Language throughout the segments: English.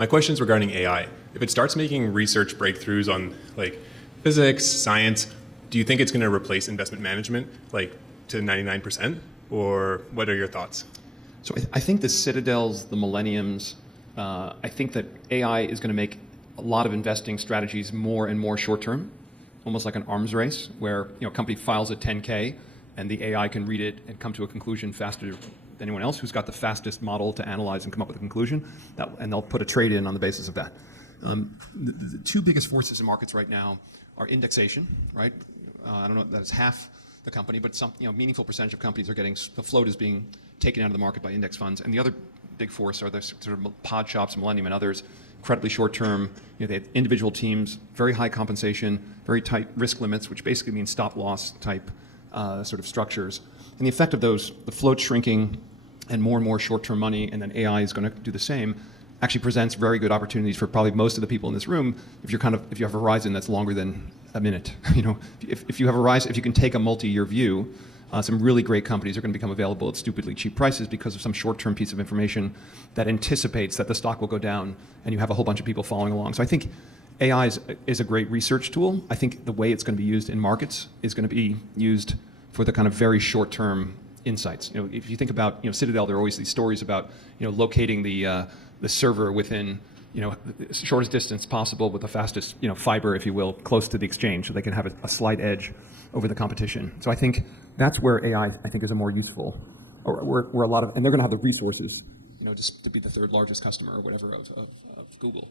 My question is regarding AI. If it starts making research breakthroughs on like physics, science, do you think it's going to replace investment management like to 99%? Or what are your thoughts? So I think the Citadels, the Millenniums, I think that AI is going to make a lot of investing strategies more and more short-term, almost like an arms race where a company files a 10K and the AI can read it and come to a conclusion faster than anyone else who's got the fastest model to analyze and come up with a conclusion, and they'll put a trade in on the basis of that. The two biggest forces in markets right now are indexation, right? I don't know, that's half the company, but some meaningful percentage of companies are getting, the float is being taken out of the market by index funds. And the other big force are the sort of pod shops, Millennium and others, incredibly short term. They have individual teams, very high compensation, very tight risk limits, which basically means stop loss type sort of structures. And the effect of those, the float shrinking and more short-term money, and then AI is going to do the same, actually presents very good opportunities for probably most of the people in this room. If you have a horizon that's longer than a minute, if you have a horizon, if you can take a multi-year view, some really great companies are going to become available at stupidly cheap prices because of some short-term piece of information that anticipates that the stock will go down, and you have a whole bunch of people following along. So I think AI is a great research tool. I think the way it's going to be used in markets is going to be used for the kind of very short-term insights. If you think about Citadel, there are always these stories about locating the server within the shortest distance possible with the fastest fiber, if you will, close to the exchange, so they can have a slight edge over the competition. So I think that's where AI I think is a more useful, or where a lot of, and they're going to have the resources, just to be the third largest customer or whatever of Google.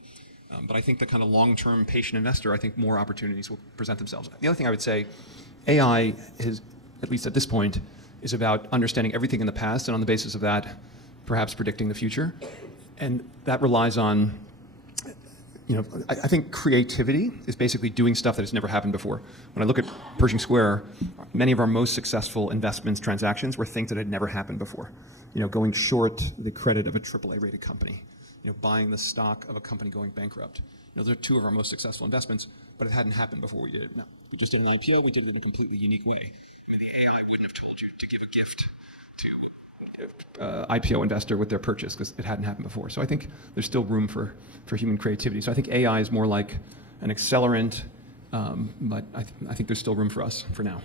But I think the kind of long-term patient investor, I think more opportunities will present themselves. The other thing I would say, AI is, at least at this point, is about understanding everything in the past, and on the basis of that, perhaps predicting the future. And that relies on, I think creativity is basically doing stuff that has never happened before. When I look at Pershing Square, many of our most successful investments transactions were things that had never happened before. Going short the credit of a AAA rated company, buying the stock of a company going bankrupt. Those are two of our most successful investments, but it hadn't happened before. We just did an IPO, we did it in a completely unique way. The AI wouldn't have told you to give a gift to IPO investor with their purchase because it hadn't happened before. So I think there's still room for human creativity. So I think AI is more like an accelerant, but I think there's still room for us for now.